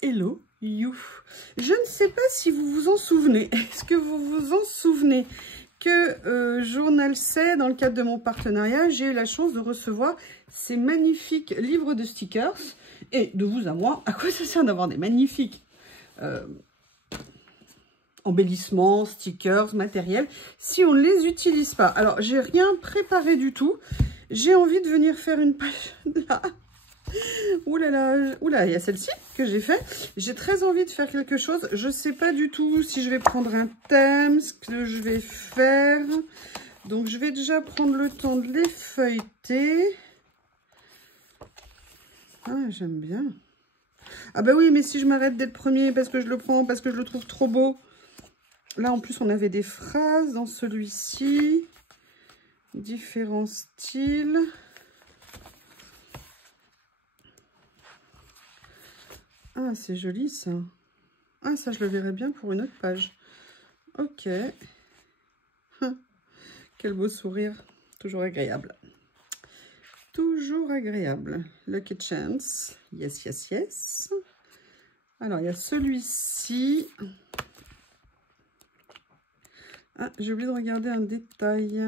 Hello you. Je ne sais pas si vous vous en souvenez. Est-ce que vous vous en souvenez que Journal C, dans le cadre de mon partenariat, j'ai eu la chance de recevoir ces magnifiques livres de stickers. Et de vous à moi, à quoi ça sert d'avoir des magnifiques embellissements, stickers, matériel, si on ne les utilise pas? Alors, j'ai rien préparé du tout. J'ai envie de venir faire une page là. Ouh là là, oula, il y a celle-ci que j'ai fait. J'ai très envie de faire quelque chose. Je ne sais pas du tout si je vais prendre un thème, ce que je vais faire. Donc, je vais déjà prendre le temps de les feuilleter. Ah, j'aime bien. Ah bah oui, mais si je m'arrête dès le premier parce que je le prends, parce que je le trouve trop beau. Là, en plus, on avait des phrases dans celui-ci. Différents styles. Ah, c'est joli, ça. Ah, ça, je le verrais bien pour une autre page. Ok. Quel beau sourire. Toujours agréable. Toujours agréable. Lucky Chance. Yes, yes, yes. Alors, il y a celui-ci. Ah, j'ai oublié de regarder un détail.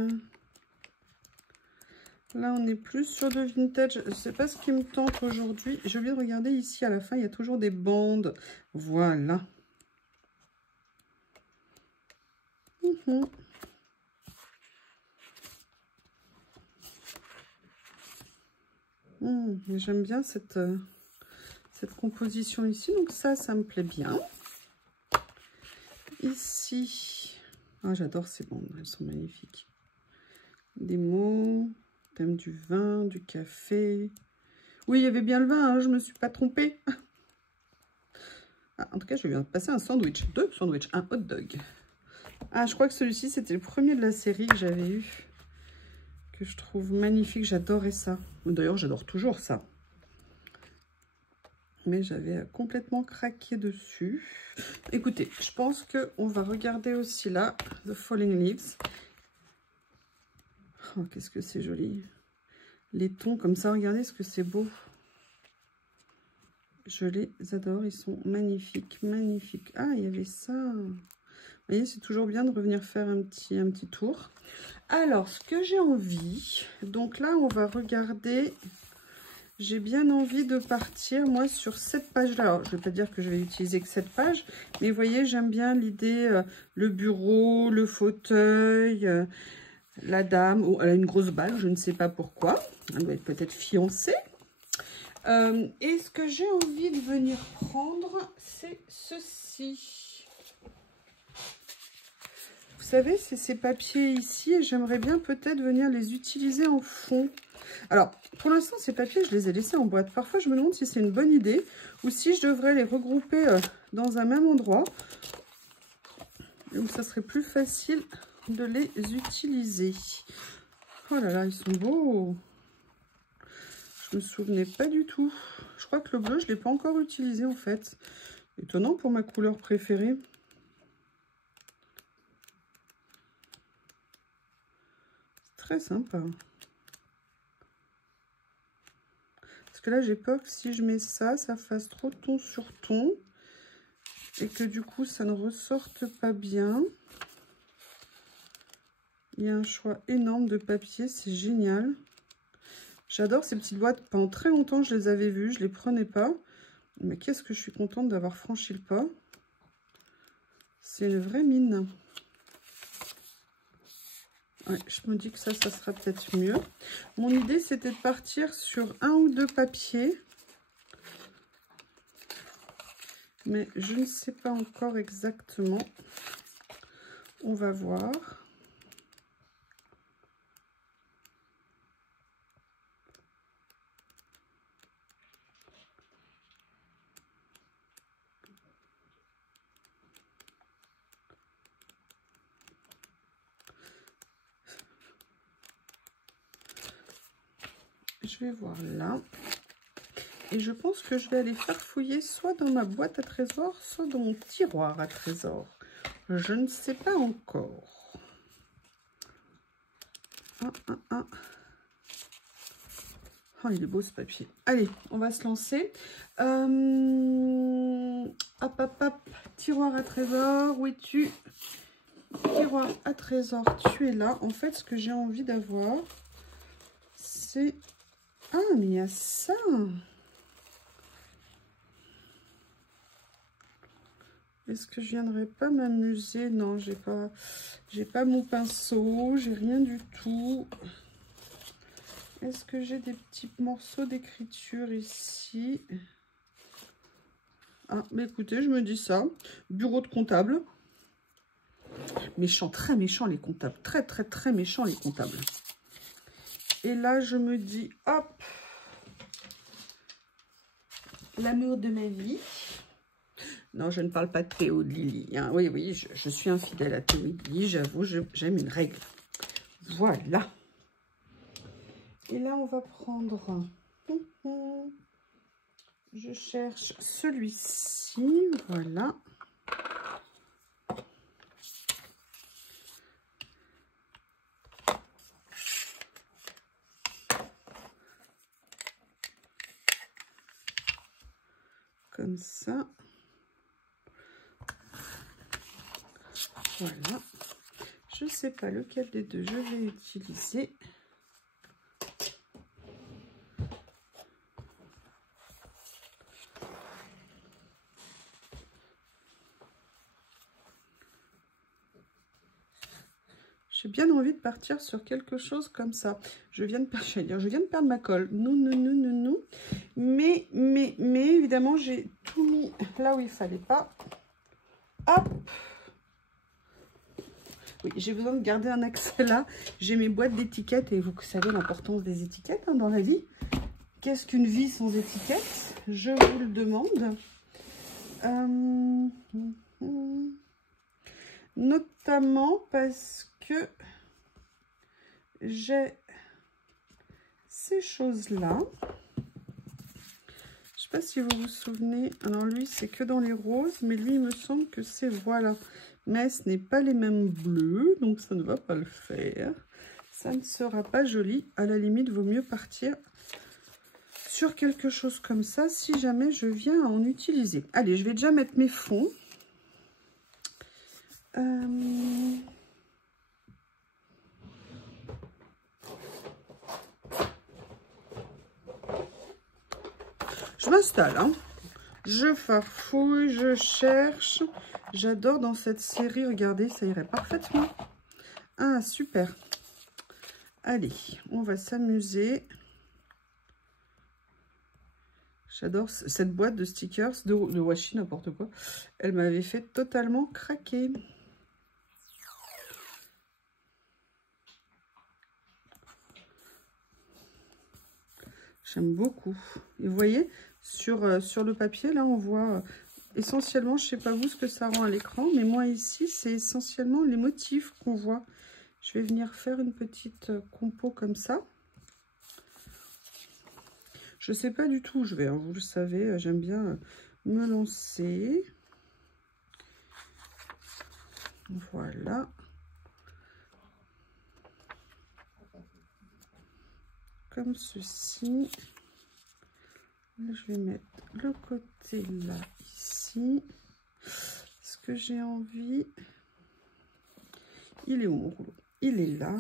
Là, on est plus sur de vintage. C'est pas ce qui me tente aujourd'hui. J'ai oublié de regarder ici à la fin. Il y a toujours des bandes. Voilà. J'aime bien cette composition ici. Donc ça me plaît bien. Ici. Ah, j'adore ces bandes. Elles sont magnifiques. Des mots. Thème du vin, du café. Oui, il y avait bien le vin, hein, je ne me suis pas trompée. Ah, en tout cas, je viens de passer un sandwich. Deux sandwichs, un hot dog. Ah, je crois que celui-ci, c'était le premier de la série que j'avais eu. Que je trouve magnifique. J'adorais ça. D'ailleurs, j'adore toujours ça. Mais j'avais complètement craqué dessus. Écoutez, je pense qu'on va regarder aussi là, The Falling Leaves. Oh, qu'est-ce que c'est joli. Les tons comme ça, regardez ce que c'est beau. Je les adore, ils sont magnifiques, magnifiques. Ah, il y avait ça. Vous voyez, c'est toujours bien de revenir faire un petit tour. Alors, ce que j'ai envie, donc là, on va regarder. J'ai bien envie de partir, moi, sur cette page-là. Alors, je ne vais pas dire que je vais utiliser que cette page, mais vous voyez, j'aime bien l'idée, le bureau, le fauteuil, la dame. Oh, elle a une grosse balle, je ne sais pas pourquoi. Elle doit être peut-être fiancée. Et ce que j'ai envie de venir prendre, c'est ceci. Vous savez, c'est ces papiers ici et j'aimerais bien peut-être venir les utiliser en fond. Alors, pour l'instant, ces papiers, je les ai laissés en boîte. Parfois, je me demande si c'est une bonne idée ou si je devrais les regrouper dans un même endroit. Donc, ça serait plus facile de les utiliser. Oh là là, ils sont beaux! Je me souvenais pas du tout. Je crois que le bleu, je ne l'ai pas encore utilisé en fait. Étonnant pour ma couleur préférée. C'est très sympa. Parce que là, j'ai peur que si je mets ça, ça fasse trop ton sur ton. Et que du coup, ça ne ressorte pas bien. Il y a un choix énorme de papier, c'est génial. J'adore ces petites boîtes. Pendant très longtemps, je les avais vues, je ne les prenais pas. Mais qu'est-ce que je suis contente d'avoir franchi le pas. C'est une vraie mine. Ouais, je me dis que ça sera peut-être mieux. Mon idée, c'était de partir sur un ou deux papiers. Mais je ne sais pas encore exactement. On va voir. Je vais voir là. Et je pense que je vais aller faire fouiller soit dans ma boîte à trésors, soit dans mon tiroir à trésors. Je ne sais pas encore. Oh, il est beau ce papier. Allez, on va se lancer. hop, hop. Tiroir à trésor, où es-tu? Tiroir à trésor, tu es là. En fait, ce que j'ai envie d'avoir, c'est... Ah, mais il y a ça. Est-ce que je viendrai pas m'amuser? Non, j'ai pas mon pinceau, j'ai rien du tout. Est-ce que j'ai des petits morceaux d'écriture ici? Ah, mais écoutez, je me dis ça. Bureau de comptable. Méchant, très méchant les comptables. Très, très, très méchant les comptables. Et là, je me dis, hop, l'amour de ma vie. Non, je ne parle pas de Théo de Lily. Hein. Oui, oui, je suis infidèle à Théo de Lily. J'avoue, j'aime une règle. Voilà. Et là, on va prendre... Je cherche celui-ci. Voilà. Comme ça. Voilà. Je ne sais pas lequel des deux je vais utiliser. J'ai bien envie de partir sur quelque chose comme ça. Je viens de perdre ma colle. Non. Mais évidemment, j'ai tout mis là où il fallait pas. Hop. Oui, j'ai besoin de garder un accès là. J'ai mes boîtes d'étiquettes et vous savez l'importance des étiquettes hein, dans la vie. Qu'est-ce qu'une vie sans étiquettes? Je vous le demande. Notamment parce que j'ai ces choses-là. Je sais pas si vous vous souvenez. Alors lui, c'est que dans les roses, mais lui, il me semble que c'est voilà. Mais ce n'est pas les mêmes bleus, donc ça ne va pas le faire. Ça ne sera pas joli. À la limite, vaut mieux partir sur quelque chose comme ça si jamais je viens à en utiliser. Allez, je vais déjà mettre mes fonds. Je m'installe, hein. Je farfouille, je cherche. J'adore dans cette série, regardez, ça irait parfaitement. Ah, super. Allez, on va s'amuser. J'adore cette boîte de stickers, de washi, n'importe quoi. Elle m'avait fait totalement craquer. J'aime beaucoup. Et vous voyez, sur le papier, là, on voit essentiellement, je ne sais pas vous ce que ça rend à l'écran, mais moi ici, c'est essentiellement les motifs qu'on voit. Je vais venir faire une petite compo comme ça. Je ne sais pas du tout où je vais, hein, vous le savez, j'aime bien me lancer. Voilà. Comme ceci. Là, je vais mettre le côté là, ici. Ce que j'ai envie... Il est où mon rouleau? Il est là.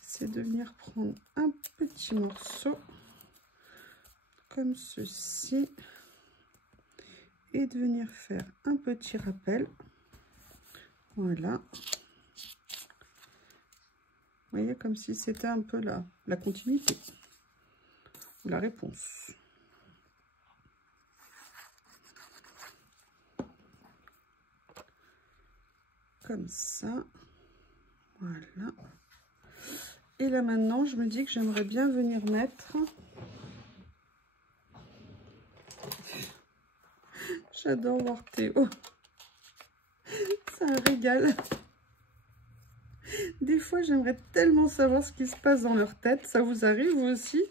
C'est de venir prendre un petit morceau comme ceci et de venir faire un petit rappel. Voilà. Vous voyez, comme si c'était un peu la continuité ou la réponse. Comme ça. Voilà. Et là maintenant, je me dis que j'aimerais bien venir mettre... J'adore voir Théo. C'est un régal. Des fois, j'aimerais tellement savoir ce qui se passe dans leur tête. Ça vous arrive, vous aussi?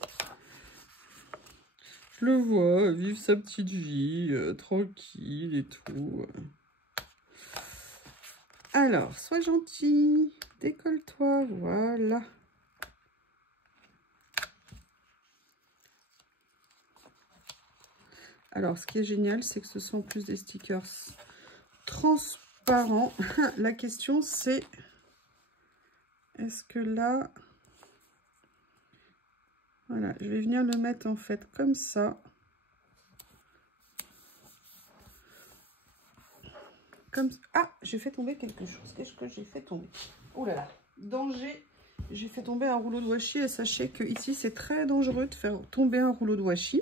Je le vois vivre sa petite vie, tranquille et tout. Alors, sois gentil. Décolle-toi, voilà. Alors, ce qui est génial, c'est que ce sont en plus des stickers transparents. La question, c'est, est-ce que là... Voilà, je vais venir le mettre en fait comme ça. Comme... Ah, j'ai fait tomber quelque chose. Qu'est-ce que j'ai fait tomber? Oh là là, danger! J'ai fait tomber un rouleau de washi et sachez que ici c'est très dangereux de faire tomber un rouleau de washi.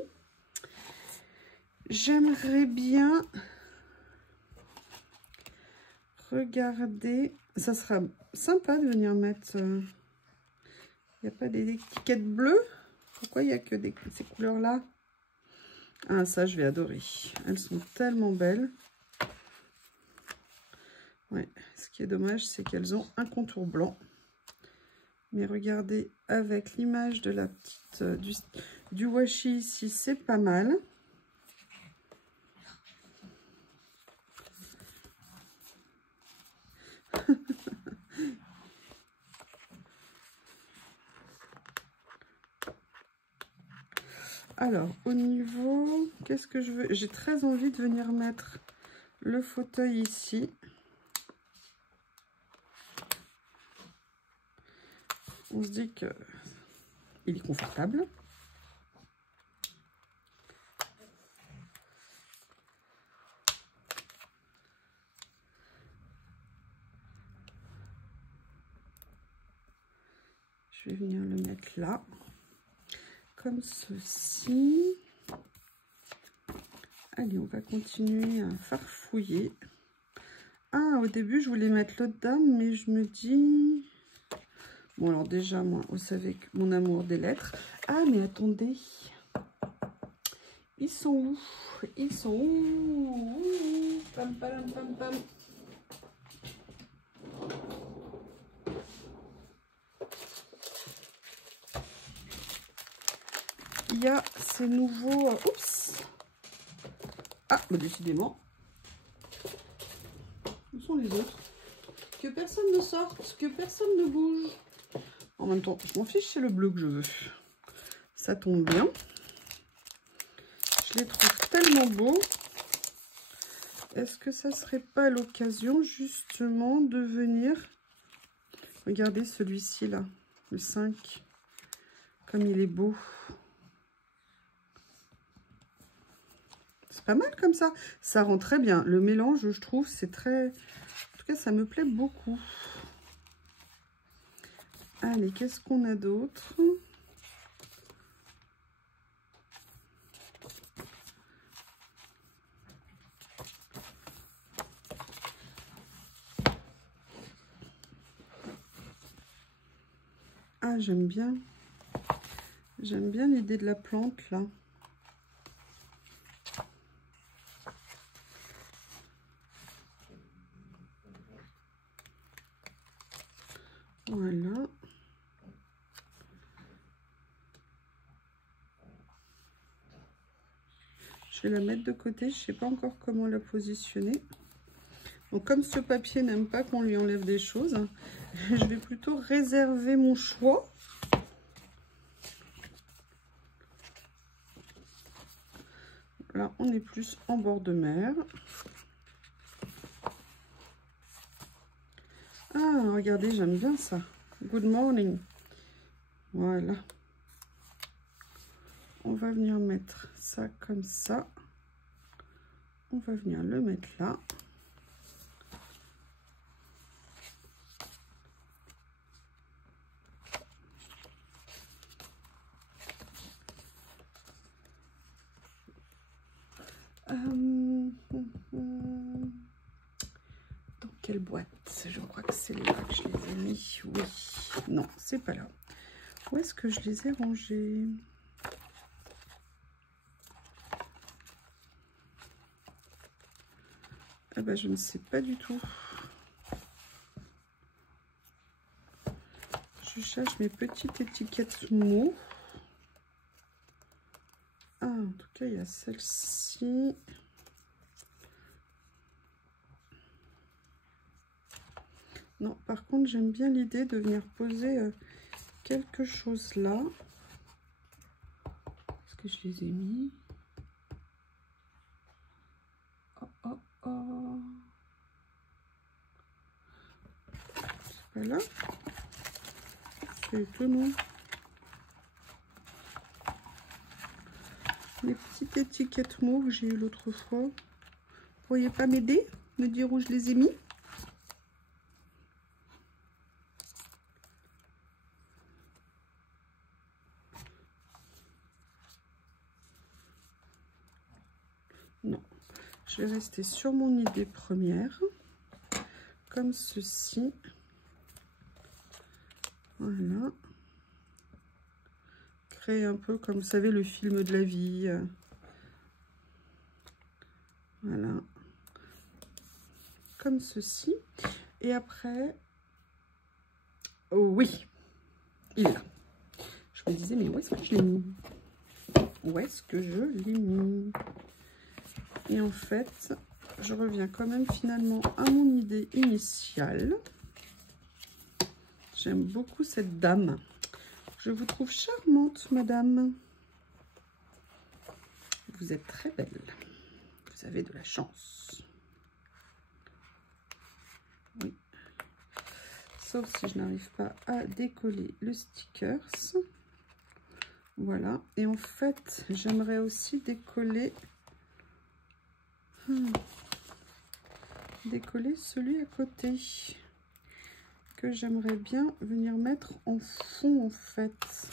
J'aimerais bien regarder. Ça sera sympa de venir mettre. Il n'y a pas des étiquettes bleues? Pourquoi il n'y a que ces couleurs-là? Ah, ça, je vais adorer. Elles sont tellement belles. Ouais, ce qui est dommage, c'est qu'elles ont un contour blanc. Mais regardez, avec l'image de la petite du washi ici, c'est pas mal. Alors, au niveau, qu'est-ce que je veux? J'ai très envie de venir mettre le fauteuil ici. On se dit que il est confortable. Je vais venir le mettre là, comme ceci. Allez, on va continuer à farfouiller. Ah, au début, je voulais mettre l'autre dame, mais je me dis... Bon, alors déjà, moi, vous savez que mon amour des lettres. Ah, mais attendez. Ils sont où? Ils sont où? Pam, pam, pam, pam. Il y a ces nouveaux... oups! Ah, bah décidément. Où sont les autres? Que personne ne sorte, que personne ne bouge. En même temps, je m'en fiche, c'est le bleu que je veux. Ça tombe bien. Je les trouve tellement beaux. Est-ce que ça serait pas l'occasion justement de venir... Regardez celui-ci là, le 5. Comme il est beau. C'est pas mal comme ça. Ça rend très bien. Le mélange, je trouve, c'est très... En tout cas, ça me plaît beaucoup. Allez, qu'est-ce qu'on a d'autre? Ah, j'aime bien. J'aime bien l'idée de la plante, là. Voilà. Je vais la mettre de côté. Je ne sais pas encore comment la positionner. Donc, comme ce papier n'aime pas qu'on lui enlève des choses, je vais plutôt réserver mon choix. Là, on est plus en bord de mer. Ah, regardez, j'aime bien ça. Good morning. Voilà. On va venir mettre ça comme ça. On va venir le mettre là. Dans quelle boîte? Je crois que c'est là que je les ai mis. Oui. Non, c'est pas là. Où est-ce que je les ai rangés? Ah ben, je ne sais pas du tout. Je cherche mes petites étiquettes mots. Ah, en tout cas, il y a celle-ci. Non, par contre, j'aime bien l'idée de venir poser quelque chose là. Est-ce que je les ai mis? oh. C'est pas là. C'est étonnant. Les petites étiquettes mots que j'ai eu l'autre fois. Vous pourriez pas m'aider? Me dire où je les ai mis? Non. Je vais rester sur mon idée première. Comme ceci. Voilà. Créer un peu comme vous savez le film de la vie. Voilà. Comme ceci. Et après, oh oui, il est là. Je me disais, mais où est-ce que je l'ai mis? Où est-ce que je l'ai mis? Et en fait, je reviens quand même finalement à mon idée initiale. J'aime beaucoup cette dame. Je vous trouve charmante, madame. Vous êtes très belle. Vous avez de la chance. Oui. Sauf si je n'arrive pas à décoller le stickers. Voilà. Et en fait, j'aimerais aussi décoller... décoller celui à côté. Que j'aimerais bien venir mettre en fond, en fait.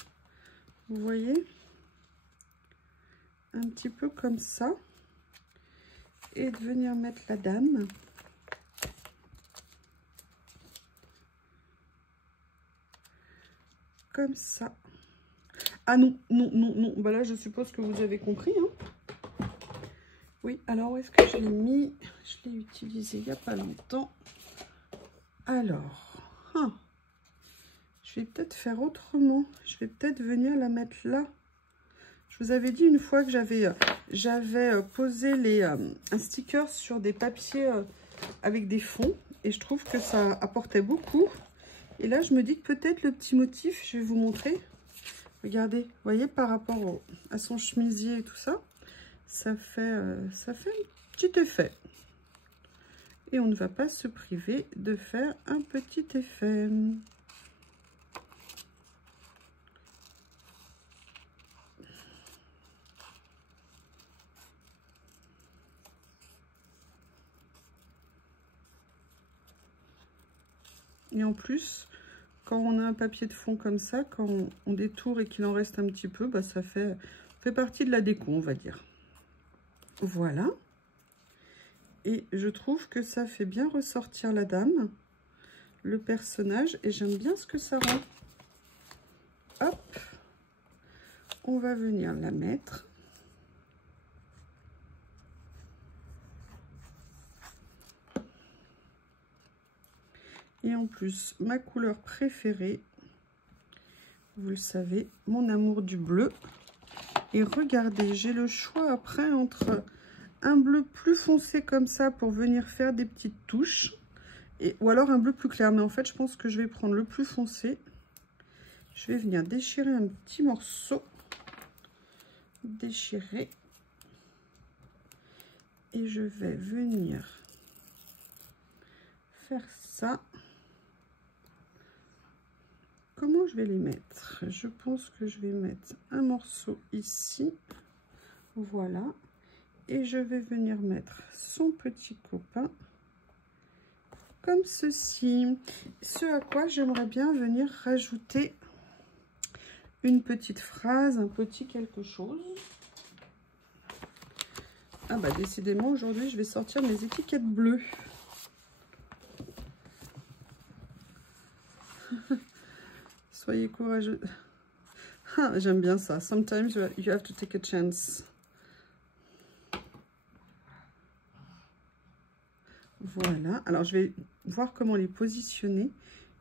Vous voyez? Un petit peu comme ça. Et de venir mettre la dame. Comme ça. Ah non, non, non, non. Bah là, je suppose que vous avez compris. Hein. Oui, alors où est-ce que je l'ai mis? Je l'ai utilisé il n'y a pas longtemps. Alors, je vais peut-être faire autrement. Je vais peut-être venir la mettre là. Je vous avais dit une fois que j'avais posé un sticker sur des papiers avec des fonds. Et je trouve que ça apportait beaucoup. Et là, je me dis que peut-être le petit motif, je vais vous montrer. Regardez, vous voyez, par rapport à son chemisier et tout ça, ça fait un petit effet. Et on ne va pas se priver de faire un petit effet. Et en plus, quand on a un papier de fond comme ça, quand on détourne et qu'il en reste un petit peu, bah ça fait partie de la déco, on va dire. Voilà. Et je trouve que ça fait bien ressortir la dame, le personnage, et j'aime bien ce que ça rend. Hop, on va venir la mettre. Et en plus, ma couleur préférée, vous le savez, mon amour du bleu. Et regardez, j'ai le choix après entre un bleu plus foncé comme ça pour venir faire des petites touches. Ou alors un bleu plus clair. Mais en fait, je pense que je vais prendre le plus foncé. Je vais venir déchirer un petit morceau. Déchirer. Et je vais venir faire ça. Comment je vais les mettre? Je pense que je vais mettre un morceau ici. Voilà. Et je vais venir mettre son petit copain comme ceci. Ce à quoi j'aimerais bien venir rajouter une petite phrase, un petit quelque chose. Ah bah décidément aujourd'hui je vais sortir mes étiquettes bleues. Soyez courageux. Ah, j'aime bien ça. Sometimes you have to take a chance. Voilà. Alors, je vais voir comment les positionner.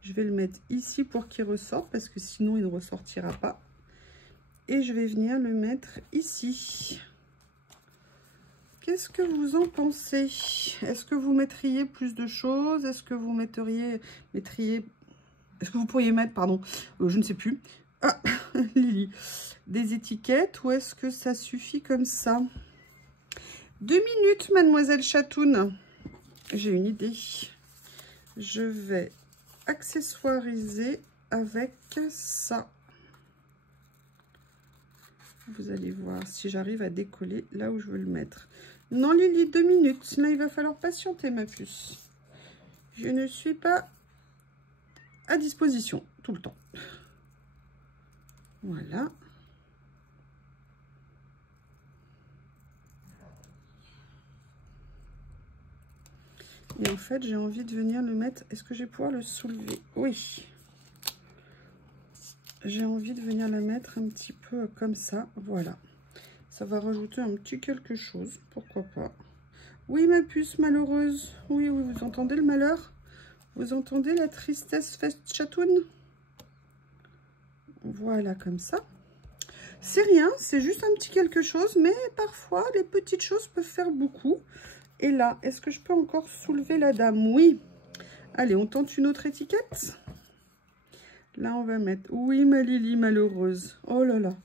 Je vais le mettre ici pour qu'il ressorte parce que sinon, il ne ressortira pas. Et je vais venir le mettre ici. Qu'est-ce que vous en pensez? Est-ce que vous mettriez plus de choses? Est-ce que vous mettriez... Est-ce que vous pourriez mettre, pardon, je ne sais plus, ah, Lily, des étiquettes ou est-ce que ça suffit comme ça? 2 minutes, mademoiselle Chatoune. J'ai une idée. Je vais accessoiriser avec ça. Vous allez voir si j'arrive à décoller là où je veux le mettre. Non, Lily, 2 minutes. Là, il va falloir patienter, ma puce. Je ne suis pas à disposition tout le temps. Voilà. Et en fait, j'ai envie de venir le mettre. Est-ce que je vais pouvoir le soulever? Oui. J'ai envie de venir la mettre un petit peu comme ça. Voilà. Ça va rajouter un petit quelque chose. Pourquoi pas? Oui, ma puce malheureuse. Oui, oui, vous entendez le malheur? Vous entendez la tristesse Chatoune? Voilà, comme ça. C'est rien, c'est juste un petit quelque chose. Mais parfois, les petites choses peuvent faire beaucoup. Et là, est-ce que je peux encore soulever la dame? Oui. Allez, on tente une autre étiquette. Là, on va mettre... Oui, ma Lily malheureuse. Oh là là.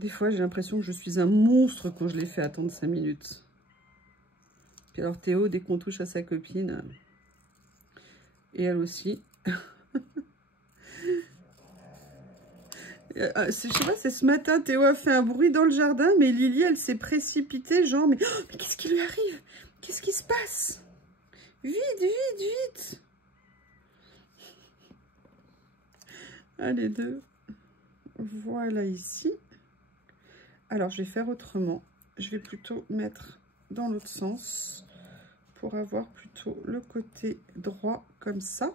Des fois, j'ai l'impression que je suis un monstre quand je les fais attendre 5 minutes. Puis alors, Théo, dès qu'on touche à sa copine... Et elle aussi. Je sais pas, c'est ce matin, Théo a fait un bruit dans le jardin, mais Lily, elle s'est précipitée, genre, mais qu'est-ce qui lui arrive? Qu'est-ce qui se passe? Vite, vite, vite! Allez, deux. Voilà ici. Alors, je vais faire autrement. Je vais plutôt mettre dans l'autre sens pour avoir plutôt le côté droit comme ça.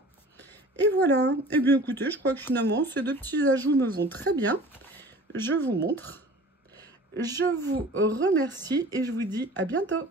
Et voilà. Eh bien, écoutez, je crois que finalement, ces deux petits ajouts me vont très bien. Je vous montre. Je vous remercie et je vous dis à bientôt.